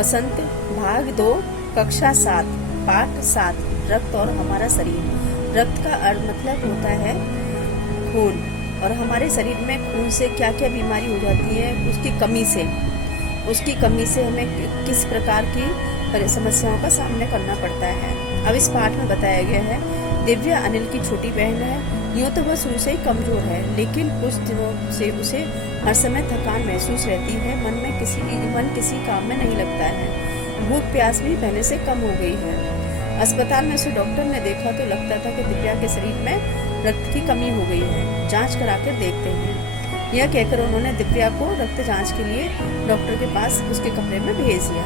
वसंत भाग 2 कक्षा 7 पाठ 7 रक्त और हमारा शरीर। रक्त का अर्थ मतलब होता है खून, और हमारे शरीर में खून से क्या क्या बीमारी हो जाती है उसकी कमी से हमें किस प्रकार की समस्याओं का सामना करना पड़ता है। अब इस पाठ में बताया गया है दिव्या अनिल की छोटी बहन है। यूँ तो वह शुरू से ही कमजोर है, लेकिन कुछ दिनों से उसे हर समय थकान महसूस रहती है। मन किसी काम में नहीं लगता है। भूख प्यास भी पहले से कम हो गई है। अस्पताल में उसे डॉक्टर ने देखा तो लगता था कि दिव्या के शरीर में रक्त की कमी हो गई है। जांच कराकर देखते हैं, यह कहकर उन्होंने दिव्या को रक्त जांच के लिए डॉक्टर के पास उसके कमरे में भेज दिया।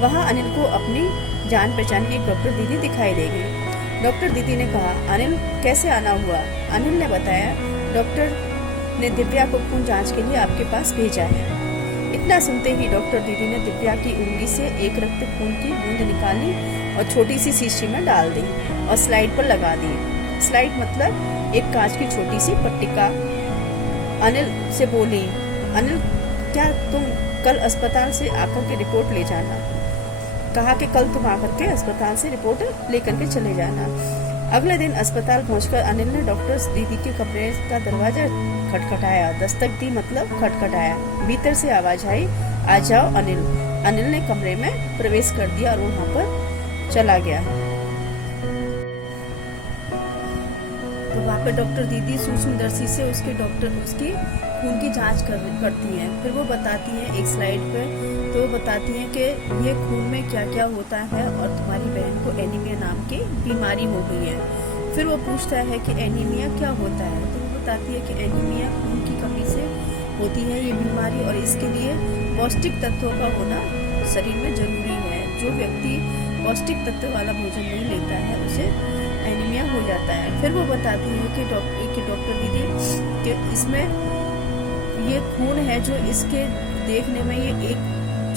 वहाँ अनिल को अपनी जान पहचान की एक डॉक्टर दीदी दिखाई दे गई। डॉक्टर दीदी ने कहा, अनिल कैसे आना हुआ? अनिल ने बताया, डॉक्टर ने दिव्या को खून जांच के लिए आपके पास भेजा है। इतना सुनते ही डॉक्टर दीदी ने दिव्या की उंगली से एक रक्त खून की बूंद निकाली और छोटी सी शीशी में डाल दी और स्लाइड पर लगा दी। स्लाइड मतलब एक कांच की छोटी सी पट्टिका। अनिल से बोली, अनिल क्या तुम कल अस्पताल से आकर के रिपोर्ट ले जाना। कहा कि कल तुम आकर के अस्पताल से रिपोर्ट लेकर के चले जाना। अगले दिन अस्पताल पहुंचकर अनिल ने डॉक्टर दीदी के कमरे का दरवाजा खटखटाया। दस्तक दी मतलब खटखटाया। भीतर से आवाज आई, आ जाओ अनिल। अनिल ने कमरे में प्रवेश कर दिया और वहां पर चला गया। तो वहाँ पे डॉक्टर दीदी सूक्ष्मदर्शी से उसकी खून की जांच करती हैं। फिर वो बताती हैं एक स्लाइड पे, तो वो बताती हैं कि ये खून में क्या क्या होता है और तुम्हारी बहन को एनीमिया नाम की बीमारी हो गई है। फिर वो पूछता है कि एनीमिया क्या होता है, तो वो बताती है कि एनीमिया खून की कमी से होती है ये बीमारी, और इसके लिए पौष्टिक तत्वों का होना शरीर में जरूरी है। जो व्यक्ति पौष्टिक तत्व वाला भोजन नहीं लेता है उसे एनीमिया हो जाता है। फिर वो बताती है कि डॉक्टर दीदी कि इसमें ये खून है जो इसके देखने में ये एक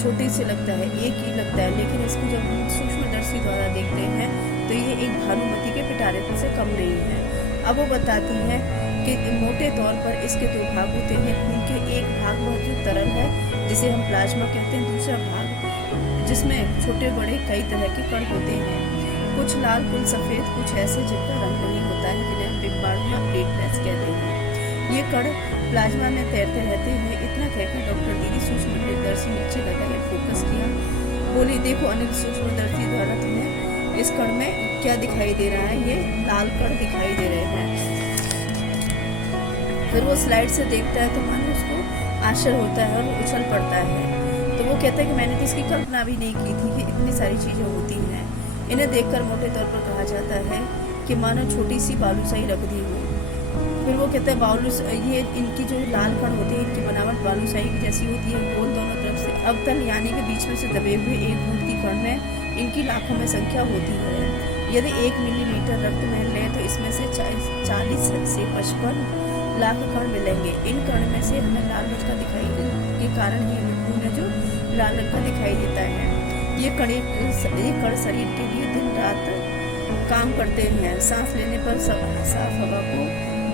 छोटी सी लगता है, एक ही लगता है, लेकिन इसको जब हम सूक्ष्मदर्शी द्वारा देखते हैं तो ये एक भानुमति के पिटारे से कम नहीं है। अब वो बताती है कि मोटे तौर पर इसके दो भाग होते हैं। खून के एक भाग बहुत ही तरल है जिसे हम प्लाज्मा कहते हैं, दूसरा भाग जिसमें छोटे बड़े कई तरह के कण होते हैं, कुछ लाल कुछ सफेद, कुछ ऐसे जिनका रंग नहीं होता है, जिन्हें हम बिगबाड़ या प्लेटलेट्स कहते हैं। ये कण प्लाज्मा में तैरते रहते हैं। इतना कहकर डॉक्टर दीदी सूक्ष्मदर्शी नीचे लगाए फोकस किया। बोली, देखो अनिल, सूक्ष्मदर्शी द्वारा तुम्हें इस कण में क्या दिखाई दे रहा है? ये लाल कण दिखाई दे रहे हैं। फिर वो स्लाइड से देखता है तो मानो उसको आश्चर्य होता है और वो उछल पड़ता है। तो वो कहता है कि मैंने तो इसकी कल्पना भी नहीं की थी कि इतनी सारी चीजें होती हैं। इन्हें देखकर मोटे तौर पर कहा जाता है कि मानो छोटी सी बालूशाही रख दी हो। फिर वो कहते हैं ये इनकी जो लाल कण होते हैं, इनकी बनावट बालूशाही की जैसी होती है, गोल दोनों तरफ से अवतल यानी कि बीच में से दबे हुए एक बूंद की कण में इनकी लाखों में संख्या होती है। यदि 1 मिलीलीटर रक्त में लें तो इसमें से 40 से 55 लाख कण मिलेंगे। इन कण में से हमें लाल रंग का दिखाई के कारण ही हमें खून है जो लाल रंग का दिखाई देता है। ये कण शरीर के लिए दिन रात काम करते हैं। सांस लेने पर साफ हवा को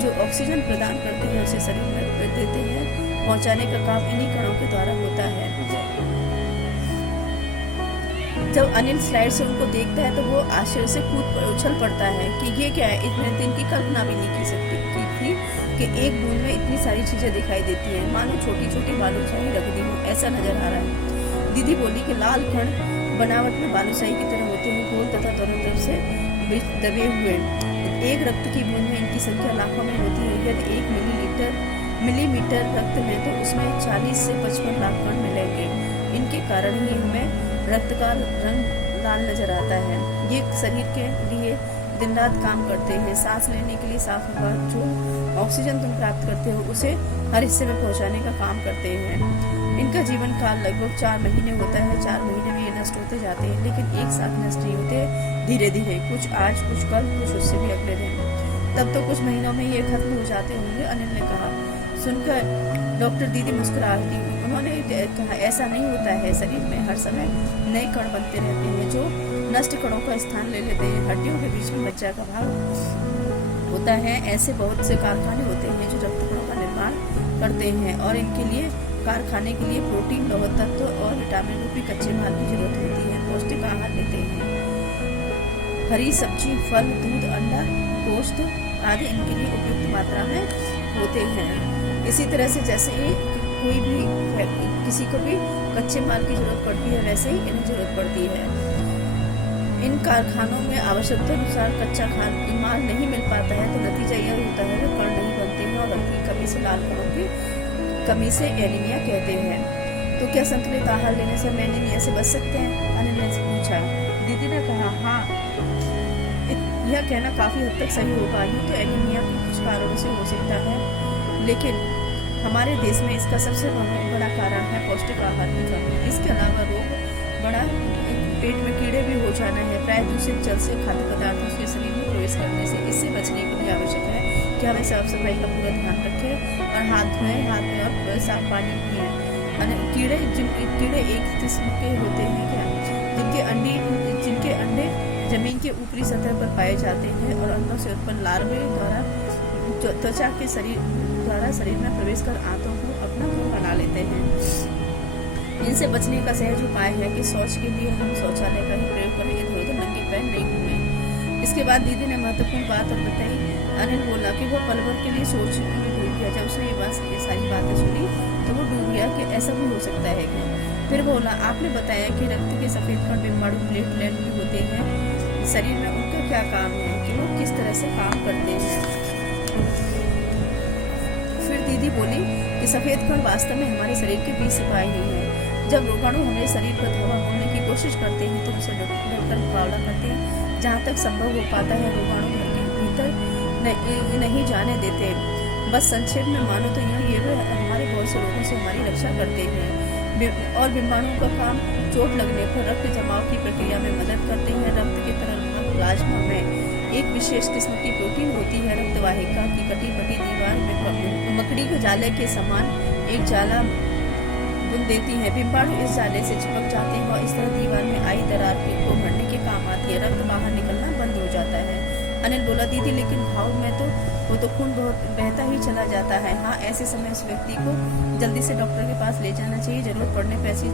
जो ऑक्सीजन प्रदान करते हैं उसे शरीर में देते हैं। पहुंचाने का काम इन्हीं कणों के द्वारा होता है। जब अनिल स्लाइड से उनको देखता है तो वो आश्चर्य से उछल पड़ता है कि ये क्या है। इतने दिन की कल्पना भी नहीं की थी कि एक बूंद में इतनी सारी चीजें दिखाई देती हैं, मानो छोटी छोटी बालूशाही रख दी हो, ऐसा नजर आ रहा है। दीदी बोली कि लाल कण बनावट में बालूशाही की तरह होते हैं, गोल तथा दोनों तरफ से दबे हुए। एक रक्त की बूंद में इनकी संख्या लाखों में होती है। यदि 1 मिलीमीटर रक्त में तो उसमें 40 से 55 लाख कण मिलेंगे। इनके कारण ही हमें रक्त का रंग लाल नजर आता है। ये शरीर के लिए दिन रात काम करते हैं। सांस लेने के लिए साफ हवा जो ऑक्सीजन तुम प्राप्त करते हो उसे हर हिस्से में पहुंचाने का काम करते हैं। इनका जीवन काल लगभग 4 महीने होता है। 4 महीने में ये नष्ट होते जाते हैं, लेकिन एक साथ नष्ट नहीं होते, धीरे धीरे, कुछ आज कुछ कल कुछ उससे भी अगले दिन। तब तो कुछ महीनों में ये खत्म हो जाते होंगे, अनिल ने कहा। सुनकर डॉक्टर दीदी मुस्कुरा दी। उन्होंने कहा, ऐसा नहीं होता है, शरीर में हर समय नए कण बनते रहते हैं जो नष्ट कणों का स्थान ले लेते हैं। हड्डियों के बीच में मज्जा का भाग होता है। ऐसे बहुत से कारखाने होते हैं जो रक्त कणों का निर्माण करते हैं और इनके लिए कारखाने के लिए प्रोटीन, लौह तत्व और विटामिन रूपी कच्चे माल की जरूरत होती है। पौष्टिक आहार लेते हैं। हरी सब्जी, फल, दूध, अंडा, गोश्त आदि इनके लिए उपयुक्त मात्रा में होते हैं। इसी तरह से जैसे कोई भी किसी को भी कच्चे माल की जरूरत पड़ती है, वैसे ही इन्हें जरूरत पड़ती है। इन कारखानों में आवश्यकता अनुसार कच्चा माल नहीं मिल पाता है तो नतीजा यह होता है कि कण नहीं बनते हैं और रक्त की कमी से लाल कणों की कमी से एनीमिया कहते हैं। तो क्या संतुलित आहार लेने से हम एनीमिया से बच सकते हैं? अनिल ने पूछा। दीदी ने कहा, हाँ, यह कहना काफी हद तक सही होगा। यूँ तो एनीमिया भी कुछ कारणों से हो सकता है, लेकिन हमारे देश में इसका सबसे बड़ा कारण है पौष्टिक आहार की कमी। इसके अलावा रोग बड़ा पेट में कीड़े भी हो जाना है, प्राय दूषित जल से खाद्य पदार्थों के शरीर में प्रवेश करने से। इससे बचने के लिए आवश्यक है कि हमें साफ सफाई का पूरा ध्यान रखें और हाथ धोएं, हाथ में और साफ पानी पिएं। कीड़े एक किस्म के होते हैं क्या, जिनके अंडे जमीन के ऊपरी सतह पर पाए जाते हैं और अंडों से उत्पन्न लार्वे द्वारा त्वचा के शरीर में प्रवेश कर आंतों को अपना घर बना लेते हैं। इनसे बचने का सहज उपाय है कि शौच के लिए हम शौचालय का ही प्रयोग करें, इधर उधर नंगे पैर नहीं घूमें। इसके बाद दीदी ने महत्वपूर्ण बात और बताई। अनिल बोला कि वो पल भर के लिए सोच में डूब गया। जब उसने ये सारी बातें सुनी तो वो डूब गया कि ऐसा भी हो सकता है क्या। फिर बोला, आपने बताया कि रक्त के सफेद कण बिम्बाणु प्लेटलेट भी होते हैं शरीर में, उनका क्या काम है, कि वो किस तरह से काम करते हैं। फिर दीदी बोली कि सफेद कण वास्तव में हमारे शरीर के 20 सिपाही हैं। जब रोगाणु हमारे शरीर पर धवा होने की कोशिश करते हैं तो उसे डॉक्टर मुकाबला करते हैं। जहाँ तक संभव हो पाता है रोगाणु घर के भीतर नहीं जाने देते। बस संक्षेप में मानो तो ये हमारे बहुत से रोगों से हमारी रक्षा करते हैं और बिम्बाणुओं का काम चोट लगने पर रक्त जमाव की प्रक्रिया में मदद करते हैं। रक्त के तरल प्लाज्मा में एक विशेष किस्म की प्रोटीन होती है रक्त वाहिका की कटी फटी दीवार में मकड़ी के जाले के समान एक जाला बुन देती है। बिम्बाणु इस जाले से चिपक जाते हैं और इस तरह दीवार में आई दरार को भरने के काम आती है। रक्त बाहर निकलना बंद हो जाता है। अनिल बोला, दीदी लेकिन घाव में तो वो तो खून बहुत बहता ही चला जाता है। हाँ, ऐसे समय उस व्यक्ति को जल्दी से डॉक्टर के पास ले जाना चाहिए। जरूरत पड़ने पर ऐसी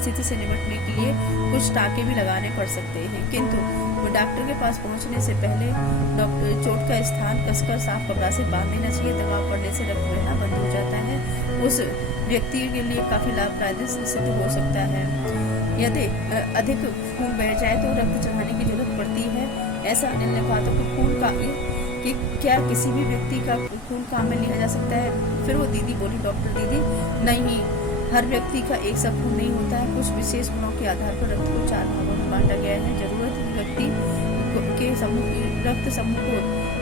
स्थिति से निपटने के लिए कुछ टाँके भी लगाने पड़ सकते हैं, किंतु वो डॉक्टर के पास पहुंचने से पहले डॉक्टर चोट का स्थान कसकर साफ कपड़ा से बांध देना चाहिए। दबाव पड़ने से रक्त बहना बंद हो जाता है। उस व्यक्ति के लिए काफी लाभदायक सिद्ध हो सकता है। यदि अधिक खून बह जाए तो रक्त चढ़ाने की जरूरत पड़ती है, ऐसा अनिल ने कहा। तो खून का कि क्या किसी भी व्यक्ति का खून काम में लिया जा सकता है? फिर वो दीदी बोली, डॉक्टर दीदी, नहीं, हर व्यक्ति का एक सा खून नहीं होता है। कुछ विशेष गुणों के आधार पर रक्त को 4 भागों में बांटा गया है। जरूरत व्यक्ति के रक्त समूह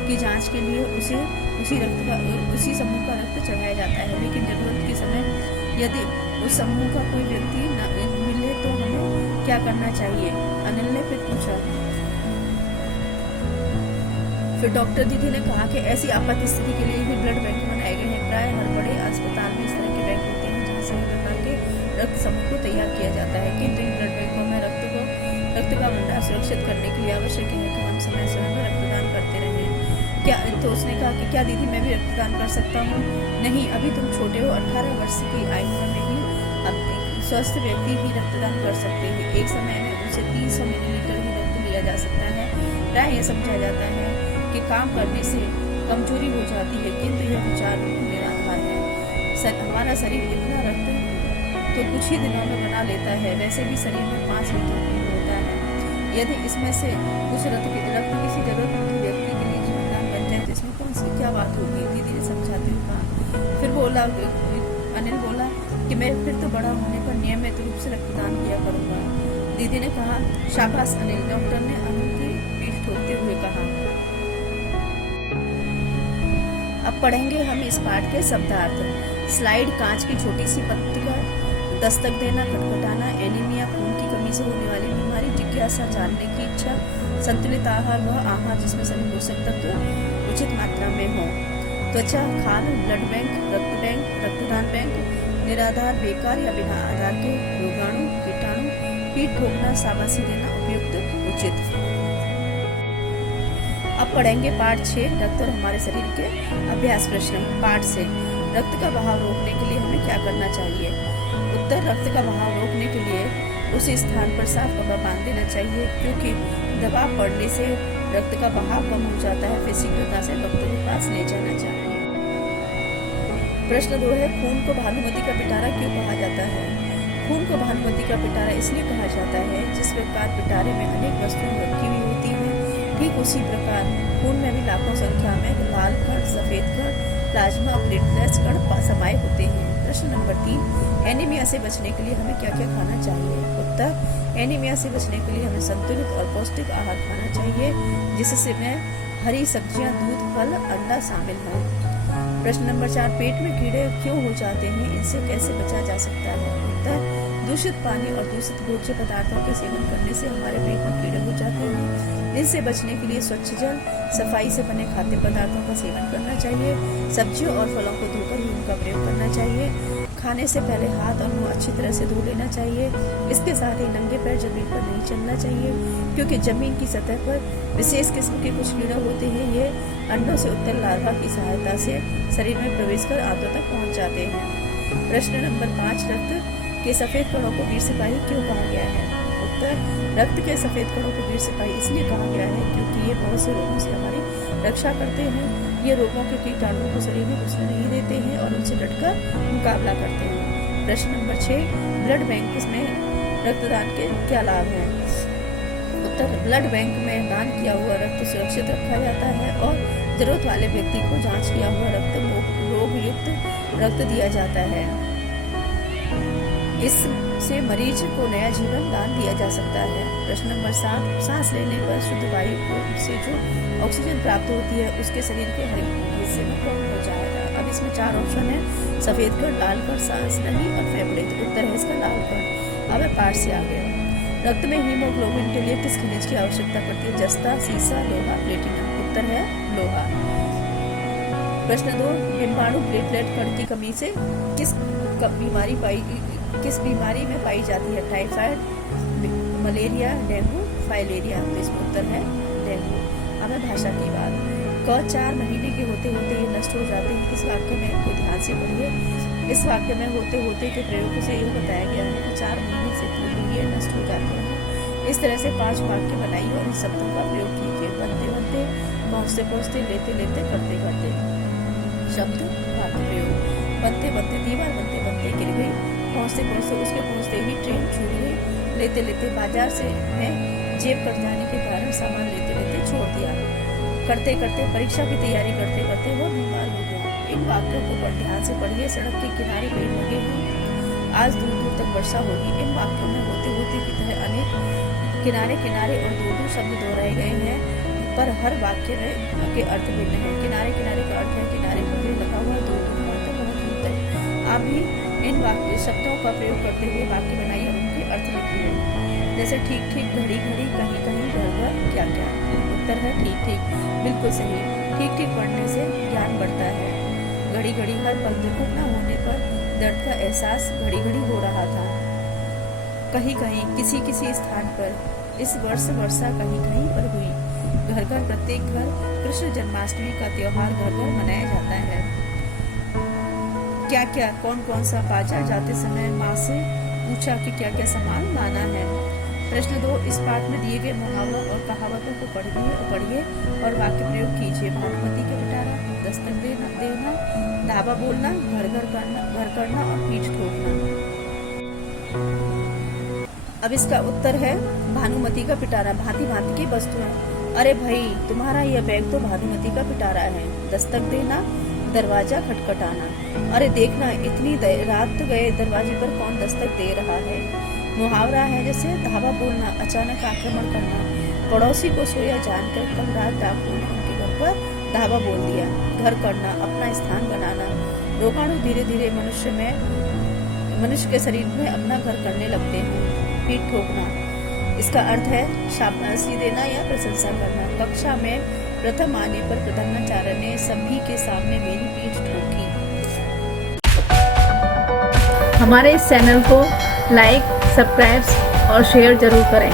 की जांच के लिए उसी समूह का रक्त चढ़ाया जाता है। लेकिन जरूरत के समय यदि उस समूह का कोई व्यक्ति न मिले तो हमें क्या करना चाहिए? अनिल ने फिर पूछा। फिर डॉक्टर दीदी ने कहा कि ऐसी आपात स्थिति के लिए भी ब्लड बैंक बनाए गए हैं। प्राय हर बड़े अस्पताल में इस तरह के बैंक होते हैं जहाँ सभी प्रकार के रक्त समूह को तैयार किया जाता है। किंतु इन ब्लड बैंकों में रक्त का भंडार सुरक्षित करने के लिए आवश्यक है कि हम समय समय पर रक्तदान करते रहें। क्या तो उसने कहा कि क्या दीदी मैं भी रक्तदान कर सकता हूँ? नहीं, अभी तुम छोटे हो, 18 वर्ष की आयु में ही अब स्वस्थ व्यक्ति ही रक्तदान कर सकते हैं। एक समय में उनसे 300 मिलीलीटर ही रक्त लिया जा सकता है। प्राय यह समझा जाता है कि काम करने से कमजोरी हो जाती है, किंतु यह विचार निराधार है। हमारा शरीर इतना रक्त तो कुछ ही दिनों में बना लेता है। वैसे भी शरीर में 5 लीटर खून होता है। यदि इसमें से कुछ रक्त किसी जरूरतमंद व्यक्ति के लिए जीवनदान बन जाए तो इसमें कौन सी क्या बात होगी? दीदी ने समझाते हुए कहा। फिर बोला, अनिल बोला कि मैं फिर तो बड़ा होने पर नियमित रूप से रक्तदान किया करूँगा। दीदी ने कहा, शाबाश अनिल। डॉक्टर ने अनिल की पीठ ठोकते हुए कहा। अब पढ़ेंगे हम इस पाठ के शब्दार्थ। स्लाइड कांच की छोटी सी पत्रिका, दस्तक देना, खटखटाना, एनीमिया, खून की कमी से होने वाली बीमारी, जिज्ञासा, जानने की इच्छा, संतुलित आहार, वह आहार जिसमें सभी पोषक तत्व उचित मात्रा में हो, त्वचा, खाल, ब्लड बैंक, रक्त बैंक, रक्तदान बैंक, निराधार, बेकार या बिना आधार के रोगाणु, कीटाणु, पीठ ठोकना, शाबाशी देना, उपयुक्त, उचित। अब पढ़ेंगे पाठ 6, रक्त और हमारे शरीर के अभ्यास प्रश्न। पाठ से रक्त का बहाव रोकने के लिए हमें क्या करना चाहिए? उत्तर, रक्त का बहाव रोकने के लिए उसी स्थान पर साफ कपड़ा बांध देना चाहिए, क्योंकि दबाव पड़ने से रक्त का बहाव कम हो जाता है। फिर शीघ्रता से डॉक्टर के पास ले जाना चाहिए। प्रश्न 2 है, खून को भानुमति का पिटारा क्यों कहा जाता है? खून को भानुमति का पिटारा इसलिए कहा जाता है, जिस प्रकार पिटारे में अनेक वस्तुएं रखी हुई होती हैं, ठीक उसी प्रकार खून में भी लाखों संख्या में लाल कण, सफेद कण, प्लाज्मा और प्लेटलेट्स कण समाये होते हैं। प्रश्न नंबर 3, एनीमिया से बचने के लिए हमें क्या क्या खाना चाहिए? उत्तर, एनीमिया से बचने के लिए हमें संतुलित और पौष्टिक आहार खाना चाहिए, जिसमें हरी सब्जियां, दूध, फल, अंडा शामिल है। प्रश्न नंबर 4, पेट में कीड़े क्यों हो जाते हैं? इनसे कैसे बचा जा सकता है? उत्तर, दूषित पानी और दूषित भोज्य पदार्थों के सेवन करने से हमारे पेट में कीड़े हो जाते हैं। इनसे बचने के लिए स्वच्छ जल, सफाई से बने खाद्य पदार्थों का सेवन करना चाहिए। सब्जियों और फलों को धोकर ही उनका प्रयोग करना चाहिए। खाने से पहले हाथ और मुंह अच्छी तरह से धो लेना चाहिए। इसके साथ ही नंगे पैर जमीन पर नहीं चलना चाहिए, क्योंकि जमीन की सतह पर विशेष किस्म के कुछ कीड़े होते हैं। ये अंडों से उत्पन्न लार्वा की सहायता से शरीर में प्रवेश कर आंतों तक पहुंच जाते हैं। प्रश्न नंबर 5, रक्त के सफेद कणों को वीर सिपाही क्यों कहा गया है? उत्तर, रक्त के सफेद कणों को वीर सिपाही इसलिए कहा गया है, क्योंकि ये बहुत से रोगों से हमारी रक्षा करते हैं। ये रोगों के कीटाणुओं को शरीर में घुसने नहीं देते हैं और उनसे डटकर मुकाबला करते हैं। प्रश्न नंबर 6, ब्लड बैंक में रक्तदान के क्या लाभ हैं? उत्तर, ब्लड बैंक में दान किया हुआ रक्त सुरक्षित रखा जाता है और जरूरत वाले व्यक्ति को जांच किया हुआ रक्त रोग युक्त रक्त दिया जाता है। इससे मरीज को नया जीवन दान दिया जा सकता है। प्रश्न नंबर 7, सांस लेने पर शुद्ध वायु से जो ऑक्सीजन प्राप्त होती है, उसके शरीर के हर हिस्से में कम हो जाएगा। अब इसमें 4 ऑप्शन है, सफेद कण, लाल कण, सांस नली और फेफड़े। तो उत्तर है इसका लाल कण। अब पार्ट से आगे, रक्त में हीमोग्लोबिन के लिए किस खनिज की आवश्यकता पड़ती है? जस्ता, सीसा, लोहा, प्लेटिनम। उत्तर है लोहा। प्रश्न 2, डिम्बाणु प्लेटलेट कण की कमी से किस बीमारी में पाई जाती है? Typhoid, malaria, dengue, filaria. तो इसमें उत्तर है डेंगू। अब है भाषा की बात। क 4 महीने के होते होते ये नष्ट हो जाते हैं। इस वाक्य में इनको ध्यान से पढ़िए। इस वाक्य में होते होते के प्रयोग से यह बताया गया है कि 4 महीने से पूर्व ये नष्ट हो जाते हैं। इस तरह से 5 वाक्य बनाइए और इन शब्दों का प्रयोग कीजिए। बनते बनते, पहुँचते पहुँचते, लेते लेते, करते करते। शब्द वाक्य प्रयोग। बनते बनते दीवार बनते बनते गिर गई, पहुँचते पहुँचते उसके पहुँचते ही ट्रेन छूट गई, लेते लेते बाजार से मैं जेब कट जाने के कारण सामान लेते लेते छोड़ दिया, करते करते परीक्षा की तैयारी करते करते वो बीमार हो गया। इन वाक्यों को ध्यान से पढ़िए। सड़क के किनारे पेड़ लगे हैं, आज दूर दूर तक वर्षा होगी। इन वाक्यों में होते होते की तरह अनेक किनारे किनारे और दूर दूर शब्द दोहराए गए हैं, पर हर वाक्य में के अर्थ भिन्न है। किनारे किनारे का अर्थ है किनारे पर लगा हुआ, दूर दूर का अर्थ बहुत दूर तक। आप भी इन वाक्य शब्दों का प्रयोग करते हुए वाक्य बनाइए और उनके अर्थ लिखिए। जैसे ठीक ठीक, घड़ी घड़ी, कहीं कहीं, घर घर, क्या क्या। उत्तर है ठीक ठीक, बिल्कुल सही। ठीक ठीक पढ़ने से ज्ञान बढ़ता है। घड़ी घड़ी, हर पल दुर्घटना होने पर दर्द का एहसास घड़ी घड़ी हो रहा था। कहीं कहीं, किसी किसी स्थान पर, इस वर्ष वर्षा कहीं कहीं पर हुई। घर घर, प्रत्येक घर, कृष्ण जन्माष्टमी का त्योहार घर घर मनाया जाता है। क्या क्या, कौन कौन सा, बाजार जाते समय माँ से पूछा कि क्या क्या सामान लाना है। प्रश्न 2, इस पाठ में दिए गए मुहावरों और कहावतों को पढ़िए और वाक्य प्रयोग कीजिए। भानुमति का पिटारा, दस्तक देना, धावा बोलना, घर करना और पीठ ठोकना। अब इसका उत्तर है भानुमति का पिटारा। भांति भांति की वस्तुएं। अरे भाई, तुम्हारा यह बैग तो भानुमति का पिटारा है। दस्तक देना, दरवाजा खटखटाना। अरे देखना, इतनी रात गए दरवाजे पर कौन दस्तक दे रहा है। मुहावरा है जैसे धावा बोलना, अचानक आक्रमण करना। पड़ोसी को सोया जानकर कल रात डाकू ने उनके घर पर धावा बोल दिया। घर करना, अपना स्थान बनाना। रोगाणु धीरे धीरे मनुष्य के शरीर में अपना घर करने लगते हैं। पीठ ठोकना, इसका अर्थ है शाबाशी देना या प्रशंसा करना। कक्षा में प्रथम आने पर प्रधानाचार्य ने सभी के सामने मेरी पीठ ठोकी। हमारे इस चैनल को लाइक, सब्सक्राइब और शेयर जरूर करें।